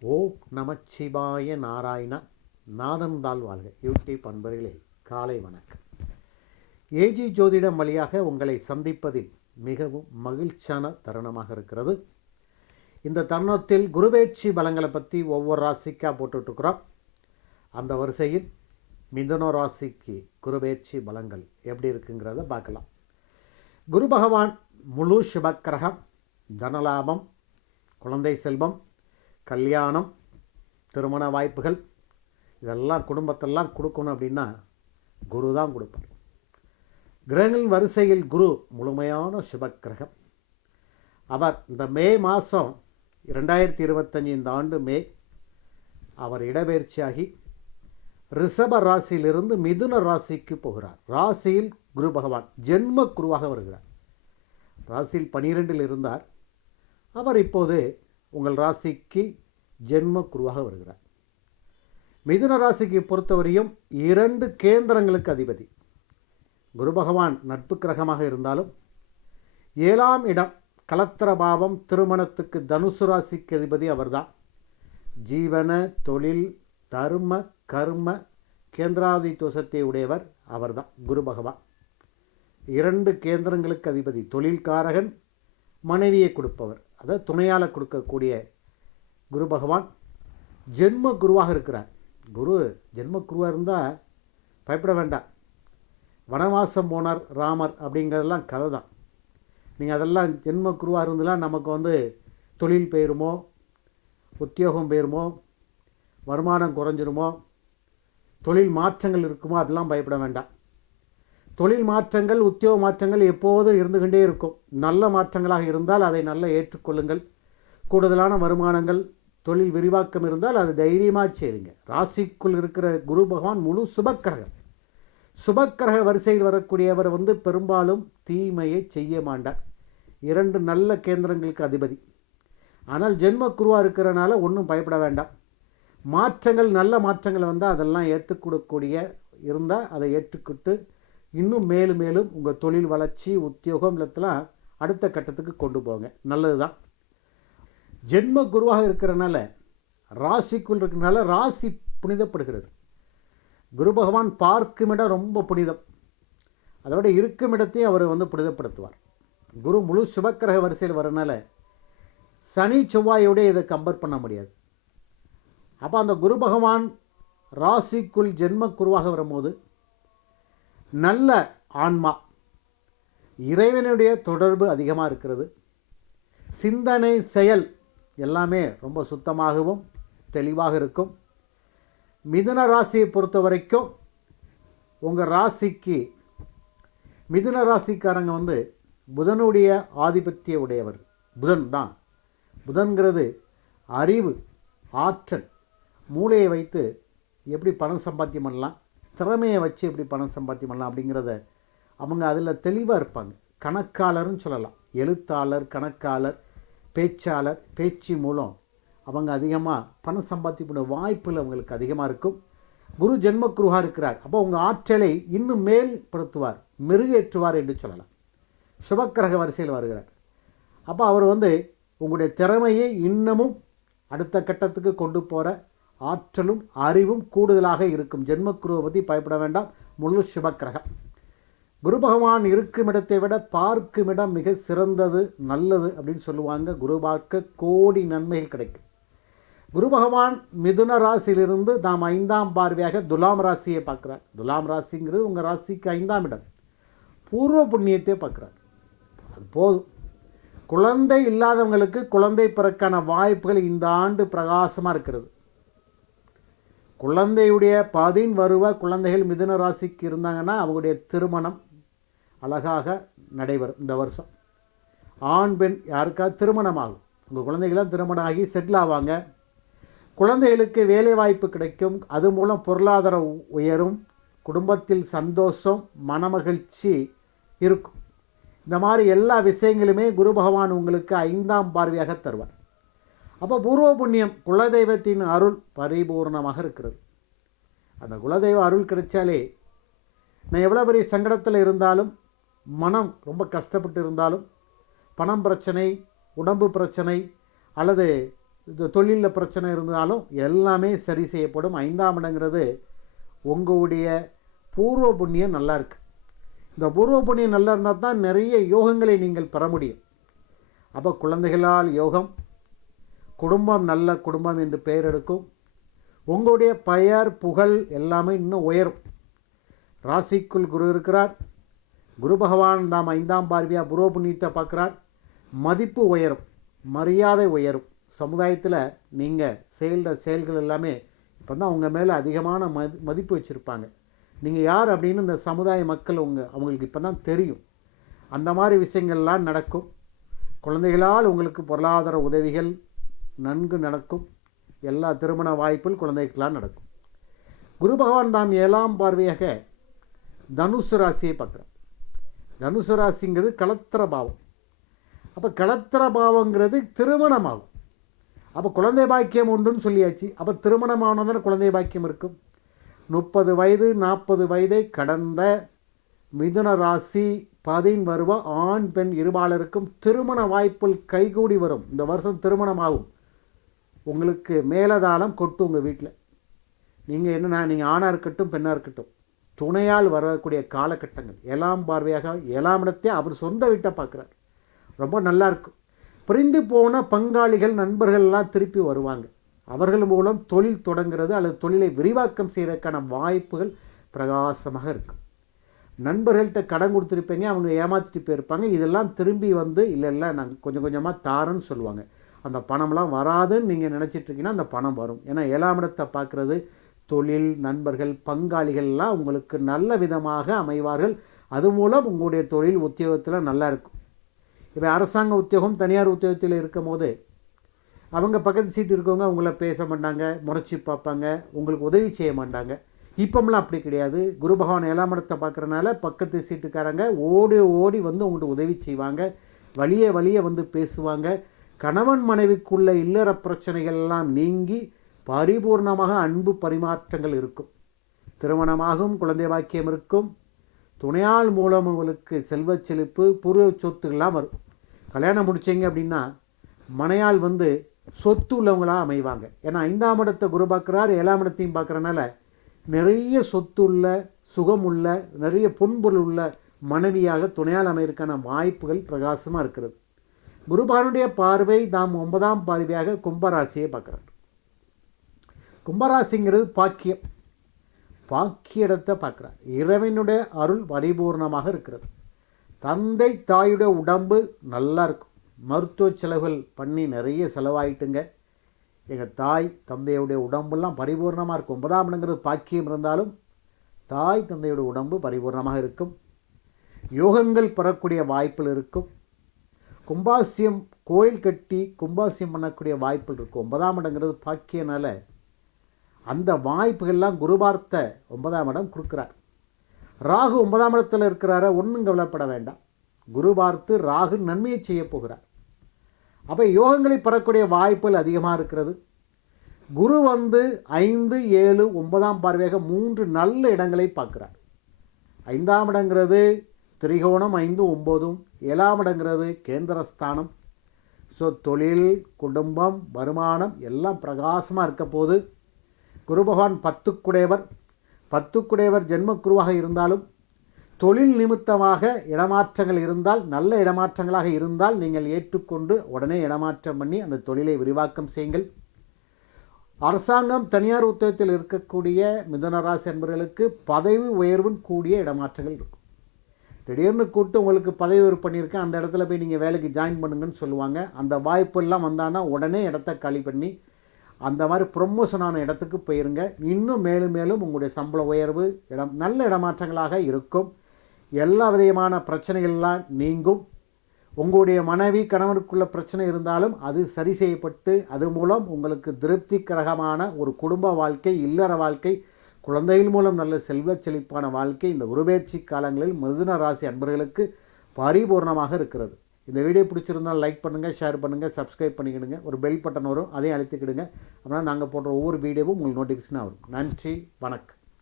ஓம் நமச்சிவாய நாராயண நாதந்தால் வாழ்க. யூடியூப் அன்பர்களே காலை வணக்கம். ஏஜி ஜோதிடம் வழியாக உங்களை சந்திப்பதில் மிகவும் மகிழ்ச்சியான தருணமாக இருக்கிறது. இந்த தருணத்தில் குருவேட்சி பலங்களை பற்றி ஒவ்வொரு ராசிக்காக போட்டுட்ருக்குறோம். அந்த வரிசையில் மிதுன ராசிக்கு குருவேட்சி பலங்கள் எப்படி இருக்குங்கிறத பார்க்கலாம். குரு பகவான் முழு சிவக்கிரகம் தனலாபம் குழந்தை செல்வம் கல்யாணம் திருமண வாய்ப்புகள் இதெல்லாம் குடும்பத்தெல்லாம் கொடுக்கணும் அப்படின்னா குரு தான் கொடுப்பார். கிரகங்களின் வரிசையில் குரு முழுமையான சுபக்கிரகம் அவர் இந்த மே மாதம் ரெண்டாயிரத்தி இருபத்தஞ்சி இந்த ஆண்டு மே அவர் இடப்பெயர்ச்சியாகி ரிஷப ராசியிலிருந்து மிதுன ராசிக்கு போகிறார். ராசியில் குரு பகவான் ஜென்ம குருவாக வருகிறார். ராசியில் பனிரெண்டில் இருந்தார். அவர் இப்போது உங்கள் ராசிக்கு ஜென்ம குருவாக வருகிறார். மிதுன ராசிக்கு பொறுத்தவரையும் இரண்டு கேந்திரங்களுக்கு அதிபதி. குரு பகவான் நட்பு கிரகமாக இருந்தாலும் ஏழாம் இடம் கலத்திர பாவம் திருமணத்துக்கு தனுசு ராசிக்கு அதிபதி அவர்தான். ஜீவன தொழில் தர்ம கர்ம கேந்திராதி தோஷத்தை உடையவர் அவர்தான் குரு பகவான். இரண்டு கேந்திரங்களுக்கு அதிபதி தொழில்காரகன் மனைவியை கொடுப்பவர். அதாவது துணையால் கொடுக்கக்கூடிய குரு பகவான் ஜென்ம குருவாக இருக்கிறார். குரு ஜென்ம குருவாக இருந்தால் பயப்பட வேண்டாம். வனவாசம் போனார் ராமர் அப்படிங்கிறதெல்லாம் கதை தான் நீங்கள் அதெல்லாம் ஜென்ம குருவாக இருந்தெல்லாம் நமக்கு வந்து தொழில் போயிருமோ உத்தியோகம் போயிருமோ வருமானம் குறைஞ்சிருமோ தொழில் மாற்றங்கள் இருக்குமோ அதெல்லாம் பயப்பட வேண்டாம். தொழில் மாற்றங்கள் உத்தியோக மாற்றங்கள் எப்போதும் இருந்து கொண்டே இருக்கும். நல்ல மாற்றங்களாக இருந்தால் அதை நல்ல ஏற்றுக்கொள்ளுங்கள். கூடுதலான வருமானங்கள் தொழில் விரிவாக்கம் இருந்தால் அது தைரியமாக செய்யுங்க ராசிக்குள் இருக்கிற குரு பகவான் முழு சுபக்கிரகம். சுபக்கிரக வரிசையில் வரக்கூடியவர் வந்து பெரும்பாலும் தீமையை செய்ய மாட்டார். இரண்டு நல்ல கேந்திரங்களுக்கு அதிபதி. ஆனால் ஜென்ம குருவாக இருக்கிறனால ஒன்றும் பயப்பட வேண்டாம். மாற்றங்கள் நல்ல மாற்றங்கள் வந்தால் அதெல்லாம் ஏற்றுக்கொள்ளக்கூடிய இருந்தால் அதை ஏற்றுக்கிட்டு இன்னும் மேலும் மேலும் உங்கள் தொழில் வளர்ச்சி உத்தியோகம் இல்லத்தெல்லாம் அடுத்த கட்டத்துக்கு கொண்டு போங்க. நல்லது தான் ஜென்ம குருவாக இருக்கிறனால ராசிக்குள் இருக்கிறனால ராசி புனிதப்படுகிறது. குரு பகவான் பார்க்கும் இடம் ரொம்ப புனிதம். அதோட இருக்கும் இடத்தையும் அவர் வந்து புனிதப்படுத்துவார். குரு முழு சுபக்கிரக வரிசையில் வரனால சனி செவ்வாயோட இதை கம்பேர் பண்ண முடியாது. அப்போ அந்த குரு பகவான் ராசிக்குள் ஜென்ம குருவாக வரும்போது நல்ல ஆன்மா. இறைவனுடைய தொடர்பு அதிகமாக இருக்கிறது. சிந்தனை செயல் எல்லாமே ரொம்ப சுத்தமாகவும் தெளிவாக இருக்கும். மிதுன ராசியை பொறுத்த வரைக்கும் உங்கள் ராசிக்கு மிதுன ராசிக்காரங்க வந்து புதனுடைய ஆதிபத்திய உடையவர். புதன் தான். புதன்கிறது அறிவு ஆற்றல். மூளையை வைத்து எப்படி பணம் சம்பாத்தியம் பண்ணலாம்? திறமையை வச்சு எப்படி பணம் சம்பாத்தியம் பண்ணலாம் அப்படிங்கிறத அவங்க அதில் தெளிவாக இருப்பாங்க. கணக்காளர்னு சொல்லலாம். எழுத்தாளர் கணக்காளர் பேச்சாளர் பேச்சு மூலம் அவங்க அதிகமாக பணம் சம்பாதிக்கக்கூடிய வாய்ப்புகள் அவங்களுக்கு அதிகமாக இருக்கும். குரு ஜென்ம குருவாக இருக்கிறார். அப்போ உங்கள் ஆற்றலை இன்னும் மேல்படுத்துவார் மெருகேற்றுவார் என்று சொல்லலாம். சுபக்கிரக வரிசையில் வருகிறார். அப்போ அவர் வந்து உங்களுடைய திறமையை இன்னமும் அடுத்த கட்டத்துக்கு கொண்டு போகிற ஆற்றலும் அறிவும் கூடுதலாக இருக்கும். ஜென்மக்குருவை பற்றி பயப்பட வேண்டாம். முழு சுபக்கிரகம் குரு பகவான் இருக்கும் இடத்தை விட பார்க்கும் இடம் மிக சிறந்தது நல்லது அப்படின்னு சொல்லுவாங்க. குரு பார்க்க கோடி நன்மைகள் கிடைக்கும். குரு பகவான் மிதுன ராசியிலிருந்து நாம் ஐந்தாம் பார்வையாக துலாம் ராசியை பார்க்குறார். துலாம் ராசிங்கிறது உங்கள் ராசிக்கு ஐந்தாம் இடம். பூர்வ புண்ணியத்தை பார்க்குறார். அது போதும். குழந்தை இல்லாதவங்களுக்கு குழந்தை பிறக்கான வாய்ப்புகள் இந்த ஆண்டு பிரகாசமாக இருக்கிறது. குழந்தையுடைய பதின் வருவ குழந்தைகள் மிதுன ராசிக்கு இருந்தாங்கன்னா அவங்களுடைய திருமணம் அழகாக நடைபெறும் இந்த வருஷம். ஆண் பெண் யாருக்காவது திருமணம் ஆகும் உங்கள் குழந்தைகளாம் திருமணம் ஆகி செட்டில் ஆவாங்க. குழந்தைகளுக்கு வேலை வாய்ப்பு கிடைக்கும். அது மூலம் பொருளாதார உயரும். குடும்பத்தில் சந்தோஷம் மனமகிழ்ச்சி இருக்கும். இந்த மாதிரி எல்லா விஷயங்களுமே குரு பகவான் உங்களுக்கு ஐந்தாம் பார்வையாக தருவார். அப்போ பூர்வ புண்ணியம் குலதெய்வத்தின் அருள் பரிபூர்ணமாக இருக்கிறது. அந்த குலதெய்வ அருள் கிடைச்சாலே நான் எவ்வளோ பெரிய சங்கடத்தில் இருந்தாலும் மனம் ரொம்ப கஷ்டப்பட்டு இருந்தாலும் பணம் பிரச்சனை உடம்பு பிரச்சனை அல்லது இந்த தொழிலில் பிரச்சனை இருந்தாலும் எல்லாமே சரி செய்யப்படும். ஐந்தாம் இடங்கிறது உங்களுடைய பூர்வ புண்ணியம் நல்லா இருக்குது இந்த பூர்வ புண்ணியம் நல்லா இருந்தால் தான் நிறைய யோகங்களை நீங்கள் பெற முடியும். அப்போ குழந்தைகளால் யோகம் குடும்பம் நல்ல குடும்பம் என்று பெயர் எடுக்கும். உங்களுடைய பெயர் புகழ் எல்லாமே இன்னும் உயரும். ராசிக்குள் குரு இருக்கிறார். குரு பகவான் தாம் ஐந்தாம் பார்வையாக பூர்வ புண்ணியத்தை பார்க்குறார். மதிப்பு உயரும் மரியாதை உயரும். சமுதாயத்தில் நீங்கள் செயல்கிற செயல்கள் எல்லாமே இப்போ தான் உங்கள் மேலே அதிகமான மதி மதிப்பு வச்சுருப்பாங்க. நீங்கள் யார் அப்படின்னு இந்த சமுதாய மக்கள் உங்கள் அவங்களுக்கு இப்போ தான் தெரியும். அந்த மாதிரி விஷயங்கள்லாம் நடக்கும். குழந்தைகளால் உங்களுக்கு பொருளாதார உதவிகள் நன்கு நடக்கும். எல்லா திருமண வாய்ப்பில் குழந்தைகளாக நடக்கும். குரு பகவான் தாம் ஏழாம் பார்வையாக தனுசு ராசியை பார்க்குறோம் தனுசு ராசிங்கிறது களத்திர பாவம். அப்போ களத்திர பாவங்கிறது திருமணமாகும். அப்போ குழந்தை பாக்கியம் உண்டுன்னு சொல்லியாச்சு. அப்போ திருமணமானதான குழந்தை பாக்கியம் இருக்கும். முப்பது வயது நாற்பது வயதை கடந்த மிதுன ராசி பதின் வருவ ஆண் பெண் இருபாலருக்கும் திருமண வாய்ப்பில் கைகூடி வரும். இந்த வருஷம் திருமணமாகும். உங்களுக்கு மேலதாளம் கொட்டு உங்கள் வீட்டில் நீங்கள் என்னென்னா நீங்கள் ஆணாக இருக்கட்டும் பெண்ணாக இருக்கட்டும் துணையால் வரக்கூடிய காலகட்டங்கள் எல்லாம் பார்வையாக எல்லாம் இடத்தையும் அவர் சொந்த வீட்டை பார்க்குறார். ரொம்ப நல்லாயிருக்கும் பிரிந்து போன பங்காளிகள் நண்பர்கள்லாம் திருப்பி வருவாங்க. அவர்கள் மூலம் தொழில் தொடங்குறது அல்லது தொழிலை விரிவாக்கம் செய்கிறதுக்கான வாய்ப்புகள் பிரகாசமாக இருக்கும். நண்பர்கள்ட்ட கடன் கொடுத்துருப்பீங்க அவங்க ஏமாற்றிட்டு போயிருப்பாங்க. இதெல்லாம் திரும்பி வந்து இல்லை இல்லை நாங்கள் கொஞ்சம் கொஞ்சமாக தாரன்னு சொல்லுவாங்க. அந்த பணம்லாம் வராதுன்னு நீங்கள் நினச்சிட்ருக்கீங்கன்னா அந்த பணம் வரும். ஏன்னா ஏழாம் இடத்தை பார்க்குறது தொழில் நண்பர்கள் பங்காளிகள்லாம் உங்களுக்கு நல்ல விதமாக அமைவார்கள். அது மூலம் உங்களுடைய தொழில் உத்தியோகத்தில் நல்லா இருக்கும். இப்போ அரசாங்க உத்தியோகம் தனியார் உத்தியோகத்தில் இருக்கும் போது அவங்க பக்கத்து சீட்டு இருக்கவங்க அவங்கள பேச மாட்டாங்க முறைச்சி பார்ப்பாங்க உங்களுக்கு உதவி செய்ய மாட்டாங்க. இப்போம்லாம் அப்படி கிடையாது. குரு பகவான் ஏழாம் இடத்தை பார்க்குறனால பக்கத்து சீட்டுக்காரங்க ஓடி ஓடி வந்து உங்கள்கிட்ட உதவி செய்வாங்க. வழியே வழியே வந்து பேசுவாங்க. கணவன் மனைவிக்குள்ள இல்லற பிரச்சனைகள் எல்லாம் நீங்கி பரிபூர்ணமாக அன்பு பரிமாற்றங்கள் இருக்கும். திருமணமாகும் குழந்தை பாக்கியம் இருக்கும். துணையால் மூலம் உங்களுக்கு செல்வ செழிப்பு பூர்வ சொத்துக்கள்லாம் வரும். கல்யாணம் முடிச்சிங்க அப்படின்னா மனையால் வந்து சொத்து உள்ளவங்களாக அமைவாங்க. ஏன்னா ஐந்தாம் இடத்தை குரு பார்க்குறாரு ஏழாம் இடத்தையும் பார்க்குறனால நிறைய சொத்துள்ள உள்ள நிறைய பொன்பொருள் உள்ள மனைவியாக துணையால் அமைவதற்கான வாய்ப்புகள் பிரகாசமாக இருக்கிறது. குருபானுடைய பார்வை நாம் ஒன்பதாம் பார்வையாக கும்பராசியை பார்க்குறார் கும்பராசிங்கிறது பாக்கியம். பாக்கிய இடத்தை பார்க்குறார். இறைவனுடைய அருள் பரிபூர்ணமாக இருக்கிறது. தந்தை தாயுடைய உடம்பு நல்லா இருக்கும். மருத்துவ செலவுகள் பண்ணி நிறைய செலவாயிட்டுங்க. எங்கள் தாய் தந்தையுடைய உடம்பெல்லாம் பரிபூர்ணமாக இருக்கும். ஒன்பதாம் இடங்கிறது பாக்கியம் இருந்தாலும் தாய் தந்தையுடைய உடம்பு பரிபூர்ணமாக இருக்கும். யோகங்கள் பெறக்கூடிய வாய்ப்புகள் இருக்கும். கும்பாசியம் கோயில் கட்டி கும்பாசியம் பண்ணக்கூடிய வாய்ப்புகள் இருக்கும். ஒன்பதாம் இடங்கிறது பாக்கியனால. அந்த வாய்ப்புகள்லாம் குருபார்த்த ஒன்பதாம் இடம் கொடுக்குறார். ராகு ஒன்பதாம் இடத்தில் இருக்கிறார ஒன்றும் கவலைப்பட வேண்டாம். குரு பார்த்து ராகு நன்மையை செய்ய போகிறார். அப்போ யோகங்களை பெறக்கூடிய வாய்ப்புகள் அதிகமாக இருக்கிறது. குரு வந்து ஐந்து ஏழு ஒன்பதாம் பார்வையாக மூன்று நல்ல இடங்களை பார்க்குறார். ஐந்தாம் இடங்கிறது திரிகோணம் ஐந்து ஒம்போதும் ஏழாம் இடங்கிறது கேந்திரஸ்தானம். ஸோ தொழில் குடும்பம் வருமானம் எல்லாம் பிரகாசமாக இருக்க போது குரு பகவான் பத்துக்குடையவர். பத்துக்குடையவர் ஜென்மக்குருவாக இருந்தாலும் தொழில் நிமித்தமாக இடமாற்றங்கள் இருந்தால் நல்ல இடமாற்றங்களாக இருந்தால் நீங்கள் ஏற்றுக்கொண்டு உடனே இடமாற்றம் பண்ணி அந்த தொழிலை விரிவாக்கம் செய்யுங்கள். அரசாங்கம் தனியார் உத்தியோகத்தில் இருக்கக்கூடிய மிதனராசி என்பவர்களுக்கு பதவி உயர்வும் கூடிய இடமாற்றங்கள் இருக்கும். திடீர்னு கூப்பிட்டு உங்களுக்கு பதவி உயர்வு பண்ணியிருக்கேன் அந்த இடத்துல போய் நீங்கள் வேலைக்கு ஜாயின் பண்ணுங்கன்னு சொல்லுவாங்க. அந்த வாய்ப்பெல்லாம் வந்தான்னா உடனே இடத்த காலி பண்ணி அந்த மாதிரி ப்ரொமோஷனான இடத்துக்கு போயிருங்க. இன்னும் மேலும் மேலும் உங்களுடைய சம்பள உயர்வு இடம் நல்ல இடமாற்றங்களாக இருக்கும். எல்லா விதமான பிரச்சனைகள்லாம் நீங்கும். உங்களுடைய மனைவி கணவனுக்குள்ள பிரச்சனை இருந்தாலும் அது சரி செய்யப்பட்டு அது மூலம் உங்களுக்கு திருப்திகரமான ஒரு குடும்ப வாழ்க்கை இல்லற வாழ்க்கை குழந்தைகள் மூலம் நல்ல செல்வச் செழிப்பான வாழ்க்கை இந்த உருவேட்சி காலங்களில் மிதுன ராசி அன்பர்களுக்கு பரிபூர்ணமாக இருக்கிறது. இந்த வீடியோ பிடிச்சிருந்தால் லைக் பண்ணுங்கள் ஷேர் பண்ணுங்கள் சப்ஸ்கிரைப் பண்ணிக்கிடுங்க. ஒரு பெல் பட்டன் வரும் அதையும் அழுத்திக்கிடுங்க. அப்படின்னா நாங்கள் போடுற ஒவ்வொரு வீடியோவும் உங்களுக்கு நோட்டிஃபிகேஷனாக வரும். நன்றி வணக்கம்.